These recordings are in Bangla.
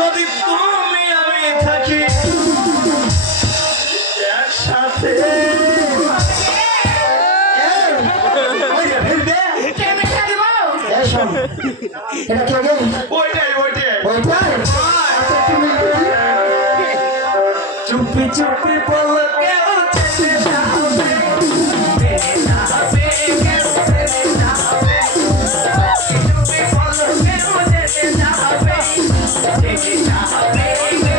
যদি তুমি আমি থাকি একসাথে। ওই যে ফিরবে চলে যাবে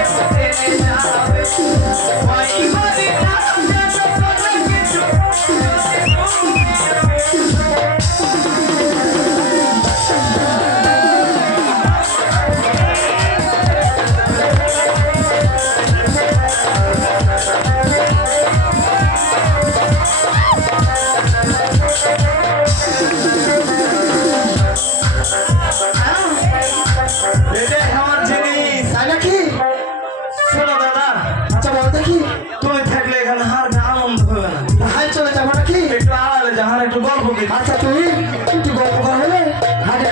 বল দেখি। তুমি থাকলে এখানে হার আনন্দ হবে না। হাই চলে যাব কি একটু আড়ালে যাহার একটু গল্প কি আচ্ছা, তুই একটু গল্প করা হলে? হাটে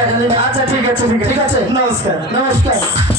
আচ্ছা ঠিক আছে ঠিক আছে। ঠিক আছে? নমস্কার। নমস্কার।